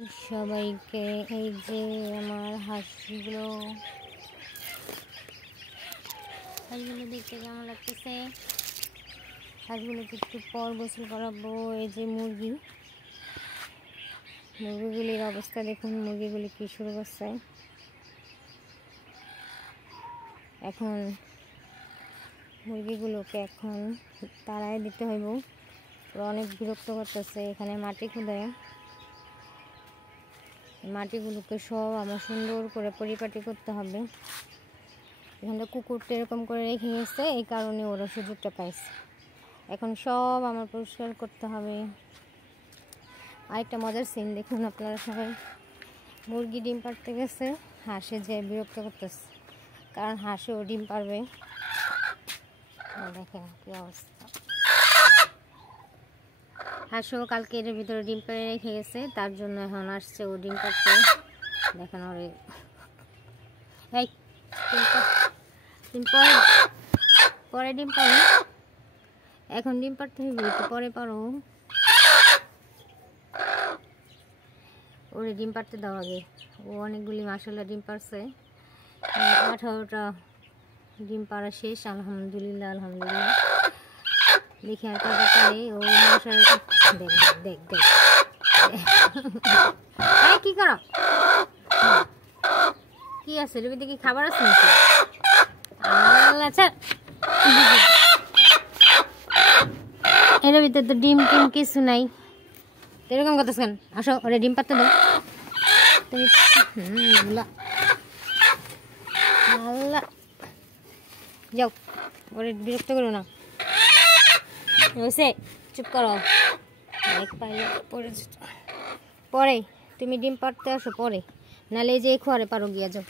সবাইকে এই যে আমার হাঁসগুলো দেখতে কেমন লাগতেছে। হাঁসগুলোকে একটু পর গোসল করাবো। এই যে মুরগিগুলির অবস্থা দেখুন, মুরগিগুলি কি শুরু করছে। এখন মুরগিগুলোকে এখন তাড়ায় দিতে হইব। ওরা অনেক বিরক্ত করতেছে। এখানে মাটি খুঁড়ে মাটিগুলোকে সব আমার সুন্দর করে পরিপাটি করতে হবে। এখানটা কুকুরটা এরকম করে রেখে গেছে, এই কারণে ওরা সুযোগটা পাইছে। এখন সব আমার পরিষ্কার করতে হবে। আরেকটা মজার সিন দেখুন আপনারা সবাই। মুরগি ডিম পাড়তে গেছে, হাঁসে যে বিরক্ত করতেছে, কারণ হাঁসেও ডিম পারবে। দেখেন কি অবস্থা। হাঁসও কালকে এর ভিতরে ডিম পেড়ে রেখে গেছে, তার জন্য এখন আসছে ও ডিম পাড়তে। দেখেন ওরে এই পরে ডিম পারো, এখন ডিম পাড়তে হইবে, একটু পরে পারো। ওরে ডিম পাড়তে দাও আগে। ও অনেকগুলি মাশাআল্লাহ ডিম পারছে, 18টা ডিম পাড়া শেষ। আলহামদুলিল্লাহ আলহামদুলিল্লাহ। দেখি আর কটা পারে ও মশার। দেখ কি করো, কি আছে রবিতে, কি খাবার আছে নাকি? আচ্ছা, এর ভিতরে তো ডিম টিম কিছু নাই, এরকম করতেছেন। আসো ওরে ডিম পাড়তে দাও তুমি। যাও, ওরে বিরক্ত করো না। চুপ করো। পরে তুমি ডিম পাড়তে আসো পরে, নাহলে এই যে এই খোয়ারে পারো গিয়া। যাও,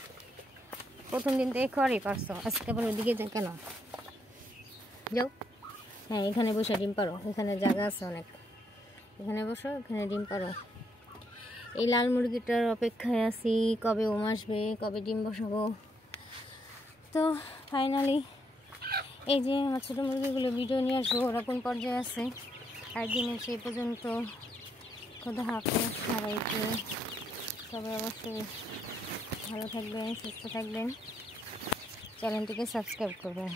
প্রথম দিন তো এই খোয়ারে পারছো, আজকে আবার ওইদিকে যাও কেন? যাও। হ্যাঁ, এখানে বসে ডিম পারো, এখানে জায়গা আছে অনেক, এখানে বসো, এখানে ডিম পারো। এই লাল মুরগিটার অপেক্ষায় আছি, কবে ওম আসবে, কবে ডিম বসাবো। তো ফাইনালি এই যে আমার ছোটো মুরগিগুলো ভিডিও নিয়ে আসবো, ওরা কোন পর্যায়ে আছে। একদিনের সেই পর্যন্ত খোদা হাফেজ সবাইকে। তবে অবশ্যই ভালো থাকবেন, সুস্থ থাকবেন, চ্যানেলটিকে সাবস্ক্রাইব করবেন।